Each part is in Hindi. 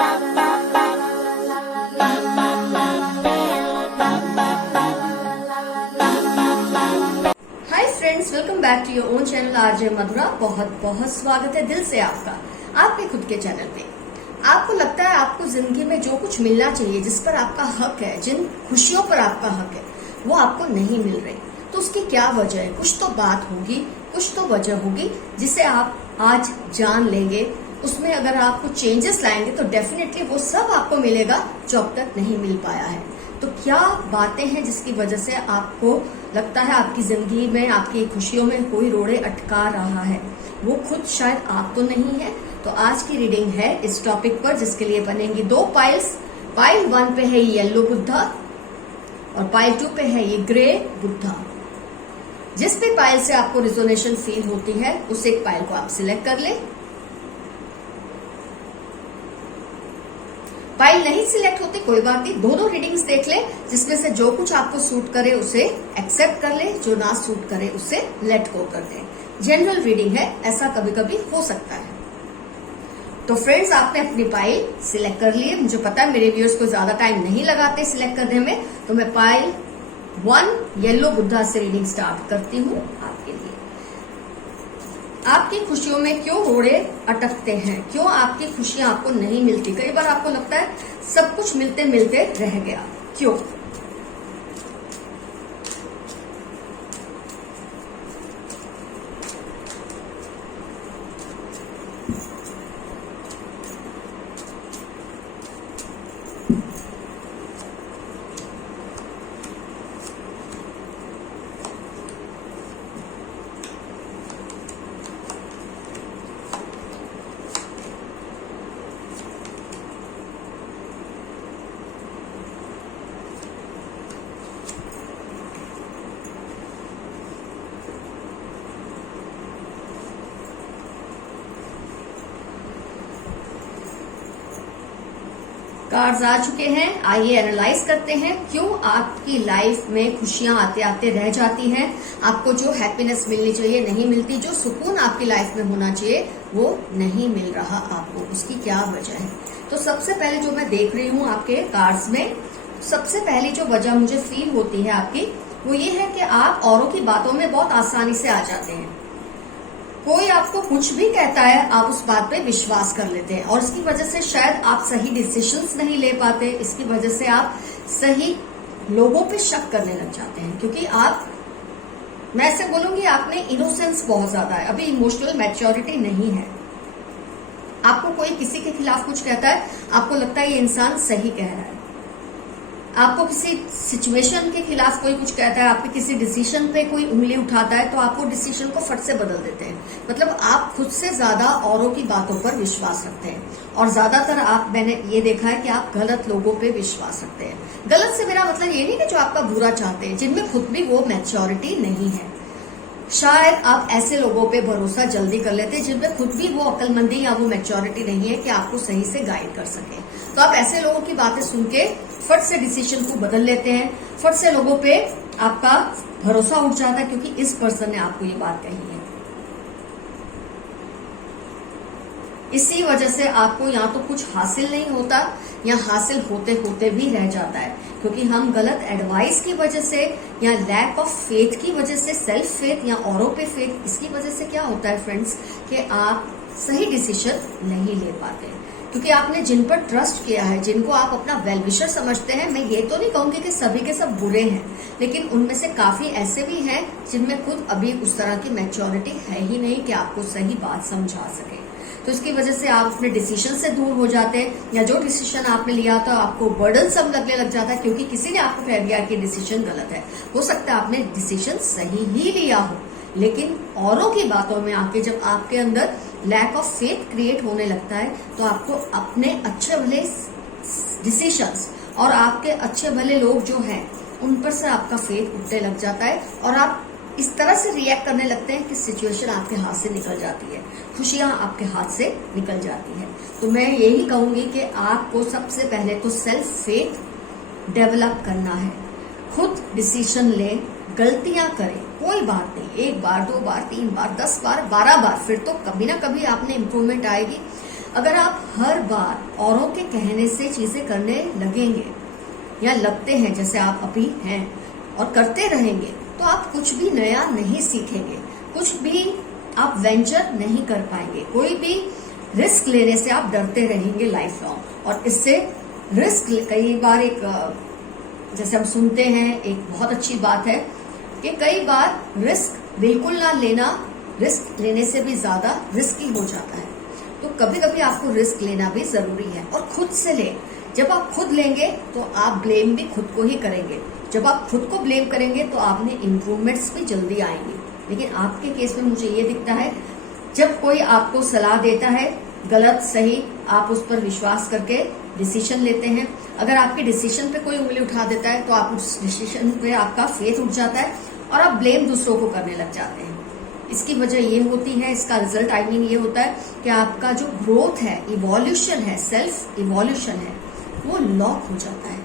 Friends, welcome back to your own channel RJ Madhura. बहुत बहुत स्वागत है दिल से आपका आपके खुद के चैनल पे। आपको लगता है आपको जिंदगी में जो कुछ मिलना चाहिए, जिस पर आपका हक है, जिन खुशियों पर आपका हक है, वो आपको नहीं मिल रही। तो उसकी क्या वजह है? कुछ तो बात होगी, कुछ तो वजह होगी जिसे आप आज जान लेंगे। उसमें अगर आप कुछ चेंजेस लाएंगे तो डेफिनेटली वो सब आपको मिलेगा जो अब तक नहीं मिल पाया है। तो क्या बातें हैं जिसकी वजह से आपको लगता है आपकी जिंदगी में, आपकी खुशियों में कोई रोड़े अटका रहा है? वो खुद शायद आप तो नहीं है। तो आज की रीडिंग है इस टॉपिक पर, जिसके लिए बनेंगी दो पाइल्स। पाइल 1 पे है ये येलो बुद्धा और पाइल 2 पे है ये ग्रे बुद्धा। जिस भी पाइल से आपको रिजोनेशन फील होती है उस एक पाइल को आप सिलेक्ट कर ले। पाइल नहीं सिलेक्ट होती कोई बात नहीं, दोनों रीडिंग्स देख ले। जिसमें से जो कुछ आपको सूट करे उसे एक्सेप्ट कर ले, जो ना सूट करे उसे लेट गो कर ले। जनरल रीडिंग है, ऐसा कभी कभी हो सकता है। तो फ्रेंड्स, आपने अपनी पाइल सिलेक्ट कर ली है। मुझे पता है मेरे व्यूअर्स को ज्यादा टाइम नहीं लगाते सिलेक्ट करने में, तो मैं पाइल 1 येलो बुद्धा से रीडिंग स्टार्ट करती हूँ आपके लिए। आपकी खुशियों में क्यों रोड़े अटकते हैं? क्यों आपकी खुशियां आपको नहीं मिलती? कई बार आपको लगता है सब कुछ मिलते मिलते रह गया, क्यों? कार्ड्स आ चुके हैं, आइए एनालाइज करते हैं क्यों आपकी लाइफ में खुशियां आते आते रह जाती हैं। आपको जो हैप्पीनेस मिलनी चाहिए नहीं मिलती, जो सुकून आपकी लाइफ में होना चाहिए वो नहीं मिल रहा आपको, उसकी क्या वजह है? तो सबसे पहले जो मैं देख रही हूँ आपके कार्ड्स में, सबसे पहली जो वजह मुझे फील होती है आपकी, वो ये है कि आप औरों की बातों में बहुत आसानी से आ जाते हैं। कोई आपको कुछ भी कहता है, आप उस बात पे विश्वास कर लेते हैं और इसकी वजह से शायद आप सही डिसीजंस नहीं ले पाते। इसकी वजह से आप सही लोगों पे शक करने लग जाते हैं, क्योंकि आप, मैं ऐसे बोलूंगी, आप में इनोसेंस बहुत ज्यादा है, अभी इमोशनल मैच्योरिटी नहीं है। आपको कोई किसी के खिलाफ कुछ कहता है, आपको लगता है ये इंसान सही कह रहा है। आपको किसी सिचुएशन के खिलाफ कोई कुछ कहता है, आपके किसी डिसीजन पे कोई उंगली उठाता है, तो आप वो डिसीजन को फट से बदल देते हैं। मतलब आप खुद से ज्यादा औरों की बातों पर विश्वास रखते हैं और ज्यादातर मैंने ये देखा है कि आप गलत लोगों पे विश्वास रखते हैं। गलत से मेरा मतलब ये नहीं कि जो आपका बुरा चाहते हैं, जिनमें खुद भी वो मैच्योरिटी नहीं है। शायद आप ऐसे लोगों पे भरोसा जल्दी कर लेते हैं जिनमें खुद भी वो अक्लमंदी या वो मैच्योरिटी नहीं है कि आपको सही से गाइड कर सके। तो आप ऐसे लोगों की बातें सुन के फट से डिसीजन को बदल लेते हैं, फट से लोगों पे आपका भरोसा उठ जाता है, क्योंकि इस पर्सन ने आपको ये बात कही है। इसी वजह से आपको या तो कुछ हासिल नहीं होता या हासिल होते होते भी रह जाता है, क्योंकि हम गलत एडवाइस की वजह से या लैक ऑफ फेथ की वजह से, सेल्फ फेथ या औरों पे फेथ, इसकी वजह से क्या होता है फ्रेंड्स कि आप सही डिसीजन नहीं ले पाते, क्योंकि आपने जिन पर ट्रस्ट किया है, जिनको आप अपना वेल विशर समझते हैं। मैं ये तो नहीं कहूंगी कि सभी के सब बुरे हैं, लेकिन उनमें से काफी ऐसे भी हैं जिनमें खुद अभी उस तरह की मैच्योरिटी है ही नहीं कि आपको सही बात समझा सके। तो इसकी वजह से आप अपने डिसीजन से दूर हो जाते हैं, या जो डिसीजन आपने लिया था आपको बर्डनसम लगने लग जाता है, क्योंकि किसी ने आपको कह दिया कि डिसीजन गलत है। हो सकता है आपने डिसीजन सही ही लिया हो, लेकिन औरों की बातों में आके जब आपके अंदर लैक ऑफ फेथ क्रिएट होने लगता है, तो आपको अपने अच्छे भले डिसीजंस और आपके अच्छे भले लोग जो हैं उन पर से आपका फेथ उठने लग जाता है और आप इस तरह से रिएक्ट करने लगते हैं कि सिचुएशन आपके हाथ से निकल जाती है, खुशियां आपके हाथ से निकल जाती है। तो मैं यही कहूंगी कि आपको सबसे पहले तो सेल्फ फेथ डेवलप करना है। खुद डिसीजन लें, गलतियां करें, कोई बात नहीं, 1 बार 2 बार 3 बार 10 बार 12 बार, फिर तो कभी ना कभी आपने इम्प्रूवमेंट आएगी। अगर आप हर बार औरों के कहने से चीजें करने लगेंगे या लगते हैं जैसे आप अभी हैं और करते रहेंगे, तो आप कुछ भी नया नहीं सीखेंगे, कुछ भी आप वेंचर नहीं कर पाएंगे, कोई भी रिस्क लेने से आप डरते रहेंगे लाइफ लॉन्ग। और इससे रिस्क कई बार जैसे हम सुनते हैं, एक बहुत अच्छी बात है कि कई बार रिस्क बिल्कुल ना लेना रिस्क लेने से भी ज्यादा रिस्की हो जाता है। तो कभी कभी आपको रिस्क लेना भी जरूरी है और खुद से ले। जब आप खुद लेंगे तो आप ब्लेम भी खुद को ही करेंगे। जब आप खुद को ब्लेम करेंगे तो आप में इम्प्रूवमेंट्स भी जल्दी आएंगे। लेकिन आपके केस में मुझे ये दिखता है, जब कोई आपको सलाह देता है, गलत सही, आप उस पर विश्वास करके डिसीजन लेते हैं। अगर आपके डिसीजन पे कोई उंगली उठा देता है तो आप उस डिसीजन पे आपका फेथ उठ जाता है और आप ब्लेम दूसरों को करने लग जाते हैं। इसकी वजह ये होती है, इसका रिजल्ट आई मीन ये होता है कि आपका जो ग्रोथ है, इवोल्यूशन है, सेल्फ इवोल्यूशन है, वो लॉक हो जाता है।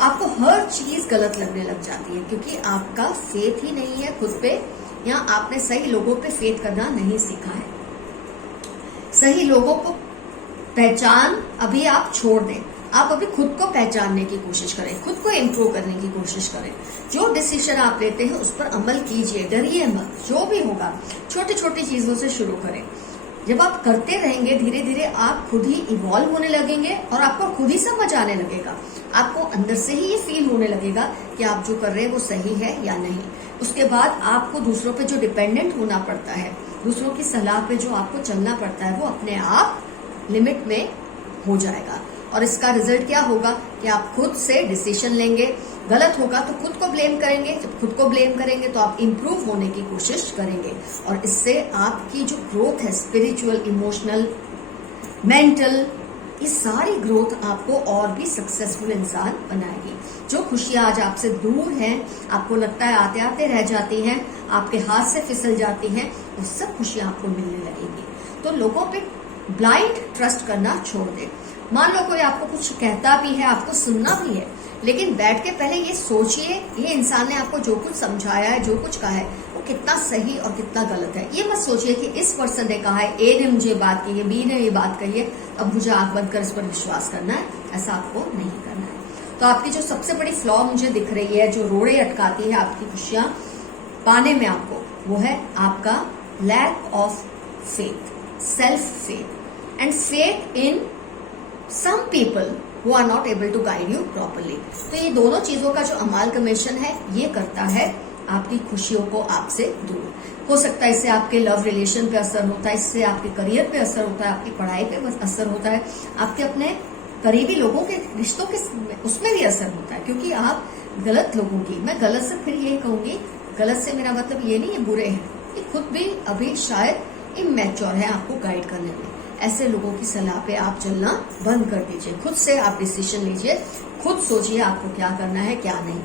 आपको हर चीज गलत लगने लग जाती है क्योंकि आपका फेथ ही नहीं है खुद पे, या आपने सही लोगों पे फेथ करना नहीं सीखा है। सही लोगों को पहचान अभी आप छोड़ दें, आप अभी खुद को पहचानने की कोशिश करें, खुद को इम्प्रूव करने की कोशिश करें। जो डिसीजन आप लेते हैं उस पर अमल कीजिए, डरिए मत। जो भी होगा छोटी छोटी चीजों से शुरू करें। जब आप करते रहेंगे धीरे धीरे आप खुद ही इवॉल्व होने लगेंगे और आपको खुद ही समझ आने लगेगा। आपको अंदर से ही ये फील होने लगेगा कि आप जो कर रहे हैं वो सही है या नहीं। उसके बाद आपको दूसरों पे जो डिपेंडेंट होना पड़ता है, दूसरों की सलाह पे जो आपको चलना पड़ता है, वो अपने आप लिमिट में हो जाएगा। और इसका रिजल्ट क्या होगा कि आप खुद से डिसीजन लेंगे। गलत होगा तो खुद को ब्लेम करेंगे, जब खुद को ब्लेम करेंगे तो आप इम्प्रूव होने की कोशिश करेंगे और इससे आपकी जो ग्रोथ है, स्पिरिचुअल, इमोशनल, मेंटल, ये सारी ग्रोथ आपको और भी सक्सेसफुल इंसान बनाएगी। जो खुशियां आज आपसे दूर हैं, आपको लगता है आते आते रह जाती हैं, आपके हाथ से फिसल जाती हैं, वो सब खुशियां आपको मिलने लगेगी। तो लोगों पे ब्लाइंड ट्रस्ट करना छोड़ दे। मान लो कोई आपको कुछ कहता भी है, आपको सुनना भी है, लेकिन बैठ के पहले ये सोचिए, ये इंसान ने आपको जो कुछ समझाया है, जो कुछ कहा है, वो कितना सही और कितना गलत है। ये मत सोचिए कि इस पर्सन ने कहा है, ए ने मुझे बात कही है, बी ने ये बात कही है, अब मुझे आंख बंद कर इस पर विश्वास करना है। ऐसा आपको नहीं करना है। तो आपकी जो सबसे बड़ी फ्लॉ मुझे दिख रही है, जो रोड़े अटकाती है आपकी खुशियां पाने में आपको, वो है आपका lack of faith, self faith and faith in some people who are not able to guide you properly। तो ये दोनों चीजों का जो अमालगमेशन है, ये करता है आपकी खुशियों को आपसे दूर। हो सकता है इससे आपके लव रिलेशन पे असर होता है, इससे आपके करियर पे असर होता है, आपकी पढ़ाई पे असर होता है, आपके अपने करीबी लोगों के रिश्तों के उसमें भी असर होता है, क्योंकि आप गलत लोगों की, मैं गलत से फिर यही कहूंगी, गलत से मेरा मतलब ये नहीं है बुरे हैं, ये खुद भी अभी शायद इमैच्योर है आपको गाइड करने में। ऐसे लोगों की सलाह पे आप चलना बंद कर दीजिए। खुद से आप डिसीजन लीजिए, खुद सोचिए आपको क्या करना है क्या नहीं।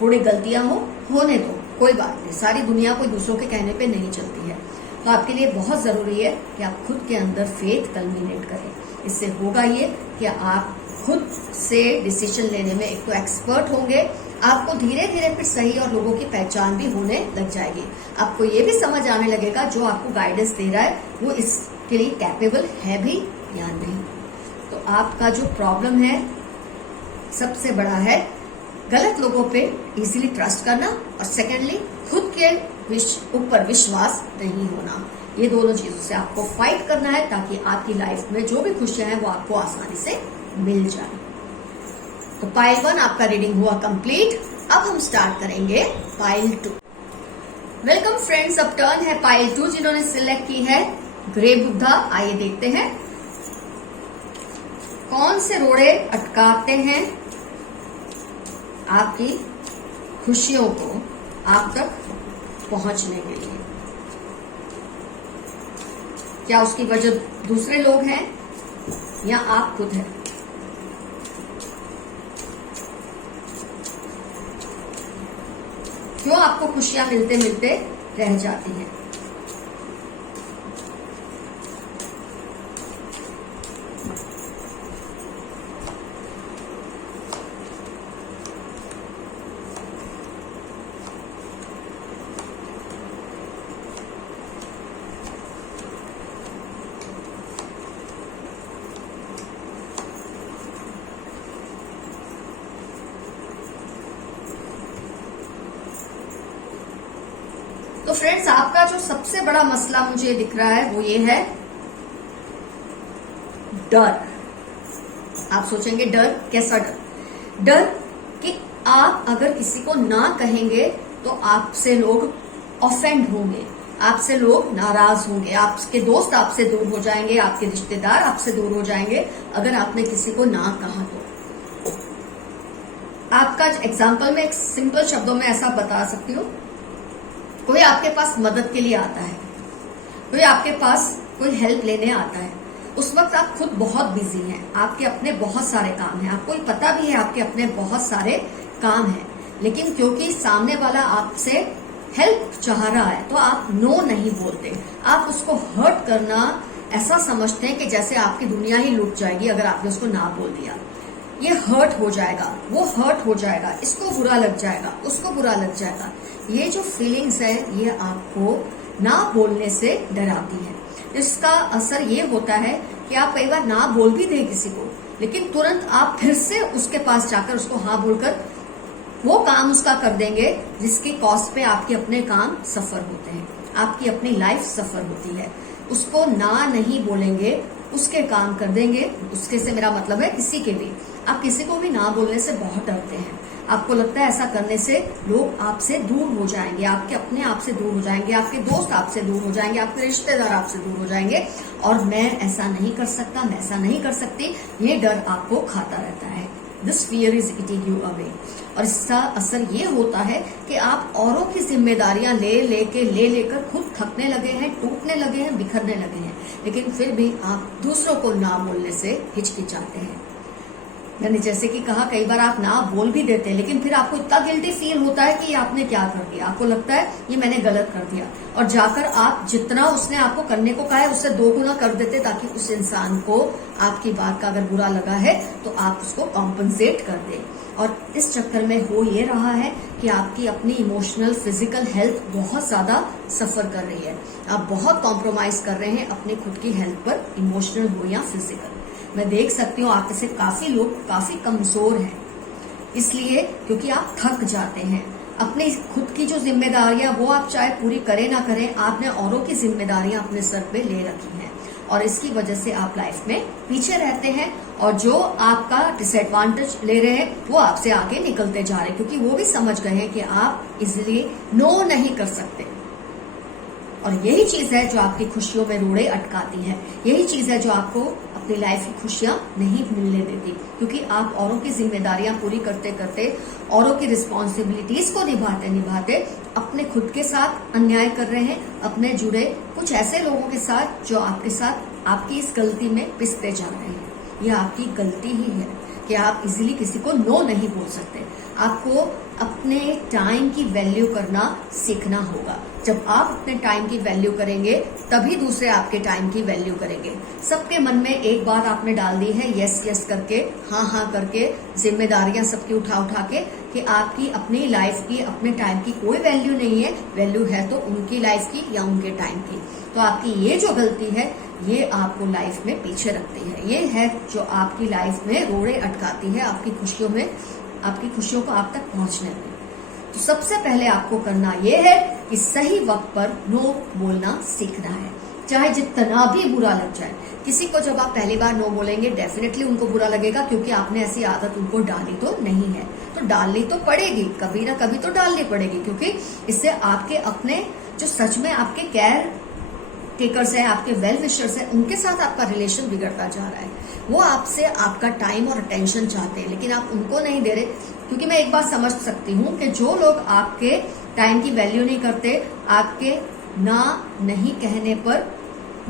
थोड़ी गलतियां होने दो, कोई बात नहीं, सारी दुनिया कोई दूसरों के कहने पे नहीं चलती है। तो आपके लिए बहुत जरूरी है कि आप खुद के अंदर फेथ कल्मिनेट करें। इससे होगा ये कि आप खुद से डिसीजन लेने में एक तो एक्सपर्ट होंगे, आपको धीरे धीरे फिर सही और लोगों की पहचान भी होने लग जाएगी। आपको ये भी समझ आने लगेगा जो आपको गाइडेंस दे रहा है वो इसके लिए कैपेबल है भी या नहीं। तो आपका जो प्रॉब्लम है सबसे बड़ा है गलत लोगों पे इजीली ट्रस्ट करना, और सेकेंडली खुद के ऊपर विश्वास नहीं होना। ये दोनों चीजों से आपको फाइट करना है ताकि आपकी लाइफ में जो भी खुशियां हैं वो आपको आसानी से मिल जाए। तो पाइल 1 आपका रीडिंग हुआ कंप्लीट। अब हम स्टार्ट करेंगे पाइल 2। वेलकम फ्रेंड्स, अब टर्न है पाइल 2 जिन्होंने सिलेक्ट की है ग्रे बुद्धा। आइए देखते हैं कौन से रोड़े अटकाते हैं आपकी खुशियों को आप तक पहुंचने के लिए। क्या उसकी वजह दूसरे लोग हैं या आप खुद हैं? क्यों आपको खुशियां मिलते मिलते रह जाती हैं? फ्रेंड्स, आपका जो सबसे बड़ा मसला मुझे दिख रहा है वो ये है डर। आप सोचेंगे डर, कैसा डर? डर कि आप अगर किसी को ना कहेंगे तो आपसे लोग ऑफेंड होंगे, आपसे लोग नाराज होंगे, आपके दोस्त आपसे दूर हो जाएंगे, आपके रिश्तेदार आपसे दूर हो जाएंगे अगर आपने किसी को ना कहा तो। आपका एग्जाम्पल में एक सिंपल शब्दों में ऐसा बता सकती हूँ, कोई आपके पास मदद के लिए आता है, कोई आपके पास कोई हेल्प लेने आता है, उस वक्त आप खुद बहुत बिजी हैं, आपके अपने बहुत सारे काम हैं, आपको पता भी है आपके अपने बहुत सारे काम हैं, लेकिन क्योंकि सामने वाला आपसे हेल्प चाह रहा है तो आप नो नहीं बोलते। आप उसको हर्ट करना ऐसा समझते हैं कि जैसे आपकी दुनिया ही लुट जाएगी अगर आपने उसको ना बोल दिया। ये हर्ट हो जाएगा, वो हर्ट हो जाएगा, इसको बुरा लग जाएगा, उसको बुरा लग जाएगा। ये जो फीलिंग्स है ये आपको ना बोलने से डराती है। इसका असर ये होता है कि आप कई बार ना बोल भी दें किसी को, लेकिन तुरंत आप फिर से उसके पास जाकर उसको हाँ बोलकर वो काम उसका कर देंगे जिसके कॉस्ट पे आपके अपने काम सफर होते हैं, आपकी अपनी लाइफ सफर होती है। उसको ना नहीं बोलेंगे, उसके काम कर देंगे। उसके से मेरा मतलब है किसी के भी। आप किसी को भी ना बोलने से बहुत डरते हैं, आपको लगता है ऐसा करने से लोग आपसे दूर हो जाएंगे, आपके अपने आप से दूर हो जाएंगे, आपके दोस्त आपसे दूर हो जाएंगे, आपके रिश्तेदार आपसे दूर हो जाएंगे, और मैं ऐसा नहीं कर सकता, मैं ऐसा नहीं कर सकती, ये डर आपको खाता रहता है। This fear is eating you away. और इसका असर ये होता है कि आप औरों की जिम्मेदारियां लेकर खुद थकने लगे हैं, टूटने लगे हैं, बिखरने लगे हैं, लेकिन फिर भी आप दूसरों को ना बोलने से हिचकिचाते हैं। मैंने जैसे कि कहा कई बार आप ना बोल भी देते हैं, लेकिन फिर आपको इतना गिल्टी फील होता है कि आपने क्या कर दिया, आपको लगता है ये मैंने गलत कर दिया, और जाकर आप जितना उसने आपको करने को कहा है उससे 2 गुना कर देते ताकि उस इंसान को आपकी बात का अगर बुरा लगा है तो आप उसको कॉम्पनसेट कर दें। और इस चक्कर में हो ये रहा है कि आपकी अपनी इमोशनल फिजिकल हेल्थ बहुत ज्यादा सफर कर रही है, आप बहुत कॉम्प्रोमाइज कर रहे हैं अपनी खुद की हेल्थ पर, इमोशनल हो या फिजिकल। मैं देख सकती हूँ आप में से काफी लोग काफी कमजोर हैं, इसलिए क्योंकि आप थक जाते हैं। अपनी खुद की जो जिम्मेदारियां वो आप चाहे पूरी करें ना करें, आपने औरों की जिम्मेदारियां अपने सर पे ले रखी हैं, और इसकी वजह से आप लाइफ में पीछे रहते हैं, और जो आपका डिसएडवांटेज ले रहे हैं वो आपसे आगे निकलते जा रहे हैं, क्योंकि वो भी समझ गए हैं कि आप इजीली नो नहीं कर सकते। और यही चीज है जो आपकी खुशियों में रोड़े अटकाती है, यही चीज है जो आपको अपनी लाइफ की खुशियां नहीं मिलने देती, क्योंकि आप औरों की जिम्मेदारियां पूरी करते करते, औरों की रिस्पॉन्सिबिलिटीज को निभाते निभाते अपने खुद के साथ अन्याय कर रहे हैं, अपने जुड़े कुछ ऐसे लोगों के साथ जो आपके साथ आपकी इस गलती में पिसते जा रहे हैं। यह आपकी गलती ही है कि आप इजीली किसी को नो नहीं बोल सकते। आपको अपने टाइम की वैल्यू करना सीखना होगा। जब आप अपने टाइम की वैल्यू करेंगे तभी दूसरे आपके टाइम की वैल्यू करेंगे। सबके मन में एक बात आपने डाल दी है यस यस करके, हाँ हाँ करके, जिम्मेदारियां सबकी उठा उठा के, कि आपकी अपनी लाइफ की, अपने टाइम की कोई वैल्यू नहीं है। वैल्यू है तो उनकी लाइफ की या उनके टाइम की। तो आपकी ये जो गलती है ये आपको लाइफ में पीछे रखती है, ये है जो आपकी लाइफ में रोड़े अटकाती है, आपकी खुशियों को आप तक पहुंचने में। तो सबसे पहले आपको करना ये है कि सही वक्त पर नो बोलना सीखना है, चाहे जितना भी बुरा लग जाए। किसी को जब आप पहली बार नो बोलेंगे डेफिनेटली उनको बुरा लगेगा, क्योंकि आपने ऐसी आदत उनको डाली तो नहीं है, तो डालनी तो पड़ेगी, कभी ना कभी तो डालनी पड़ेगी, क्योंकि इससे आपके अपने जो सच में आपके केयर टेकर्स हैं, आपके वेल विशर्स हैं, उनके साथ आपका रिलेशन बिगड़ता जा रहा है। वो आपसे आपका टाइम और अटेंशन चाहते हैं, लेकिन आप उनको नहीं दे रहे। क्योंकि मैं एक बात समझ सकती हूँ कि जो लोग आपके टाइम की वैल्यू नहीं करते, आपके ना नहीं कहने पर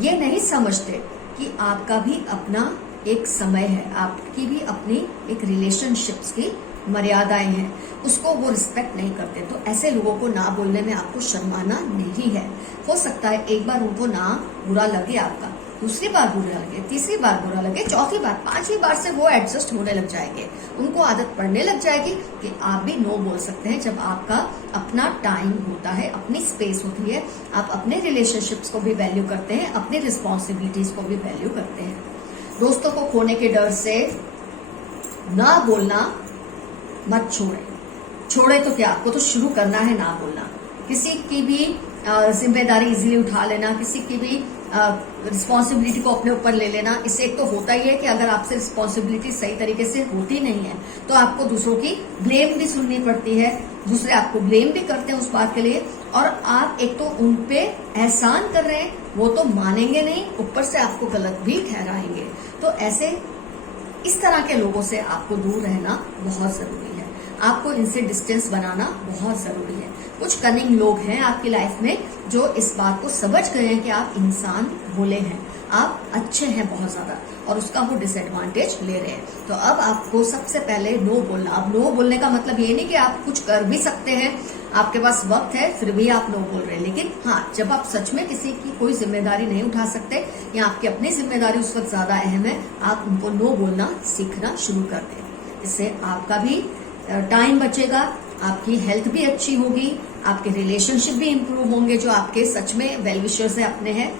ये नहीं समझते कि आपका भी अपना एक समय है, आपकी भी अपनी एक रिलेशनशिप्स की मर्यादाएं हैं, उसको वो रिस्पेक्ट नहीं करते। तो ऐसे लोगों को ना बोलने में आपको शर्माना नहीं है। हो सकता है एक बार उनको ना बुरा लगे आपका, दूसरी बार बुरा लगे, तीसरी बार बुरा लगे, चौथी बार, 5वीं बार से वो एडजस्ट होने लग जाएंगे, उनको आदत पड़ने लग जाएगी कि आप भी नो बोल सकते हैं जब आपका अपना टाइम होता है, अपनी स्पेस होती है, आप अपने रिलेशनशिप्स को भी वैल्यू करते हैं, अपनी रिस्पॉन्सिबिलिटीज को भी वैल्यू करते हैं। दोस्तों को खोने के डर से ना बोलना मत छोड़े तो क्या, आपको तो शुरू करना है ना बोलना। किसी की भी जिम्मेदारी इजीली उठा लेना, किसी की भी रिस्पॉन्सिबिलिटी को अपने ऊपर ले लेना, इससे एक तो होता ही है कि अगर आपसे रिस्पॉन्सिबिलिटी सही तरीके से होती नहीं है तो आपको दूसरों की ब्लेम भी सुननी पड़ती है, दूसरे आपको ब्लेम भी करते हैं उस बात के लिए, और आप एक तो उन पे एहसान कर रहे हैं, वो तो मानेंगे नहीं, ऊपर से आपको गलत भी ठहराएंगे। तो ऐसे इस तरह के लोगों से आपको दूर रहना बहुत जरूरी है, आपको इनसे डिस्टेंस बनाना बहुत जरूरी है। कुछ कनिंग लोग हैं आपकी लाइफ में जो इस बात को समझ गए हैं कि आप इंसान भोले हैं, आप अच्छे हैं बहुत ज्यादा, और उसका वो डिसएडवांटेज ले रहे हैं। तो अब आपको सबसे पहले नो बोलना। अब नो बोलने का मतलब ये नहीं कि आप कुछ कर भी सकते हैं, आपके पास वक्त है फिर भी आप नो बोल रहे हैं, लेकिन हाँ, जब आप सच में किसी की कोई जिम्मेदारी नहीं उठा सकते या आपकी अपनी जिम्मेदारी उस वक्त ज्यादा अहम है, आप उनको नो बोलना सीखना शुरू कर दें। इससे आपका भी टाइम बचेगा, आपकी हेल्थ भी अच्छी होगी, आपके रिलेशनशिप भी इंप्रूव होंगे, जो आपके सच में वेल विशर्स हैं, अपने हैं,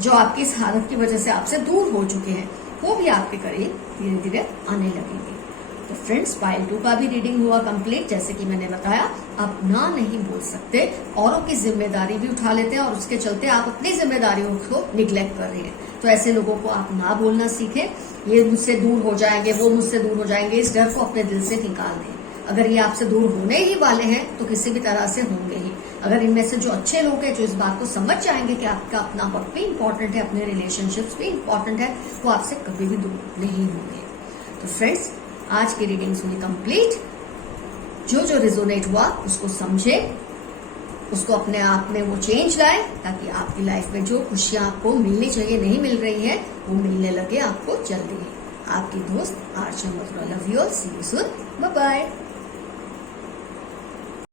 जो आपकी इस हालत की वजह से आपसे दूर हो चुके हैं, वो भी आपके करीब धीरे धीरे आने लगेंगे। तो फ्रेंड्स, पाइल 2 का भी रीडिंग हुआ कंप्लीट। जैसे कि मैंने बताया, आप ना नहीं बोल सकते, औरों की जिम्मेदारी भी उठा लेते हैं और उसके चलते आप अपनी जिम्मेदारियों को निग्लेक्ट कर रहे हैं। तो ऐसे लोगों को आप ना बोलना सीखें। ये मुझसे दूर हो जाएंगे, वो मुझसे दूर हो जाएंगे, इस डर को अपने दिल से निकाल दें। अगर ये आपसे दूर होने ही वाले हैं तो किसी भी तरह से होंगे ही। अगर इनमें से जो अच्छे लोग हैं, जो इस बात को समझ जाएंगे कि आपका अपना वक्त भी इम्पोर्टेंट है, अपने रिलेशनशिप्स भी इम्पोर्टेंट है, वो आपसे कभी भी दूर नहीं होंगे। तो फ्रेंड्स, आज की रीडिंग्स हुई कंप्लीट। जो जो रिजोनेट हुआ उसको समझे, उसको अपने आप में वो चेंज लाए, ताकि आपकी लाइफ में जो खुशियां आपको मिलनी चाहिए नहीं मिल रही है, वो मिलने लगे आपको जल्दी। आपकी दोस्त Archana Mathura. Love you all, see you soon, bye bye.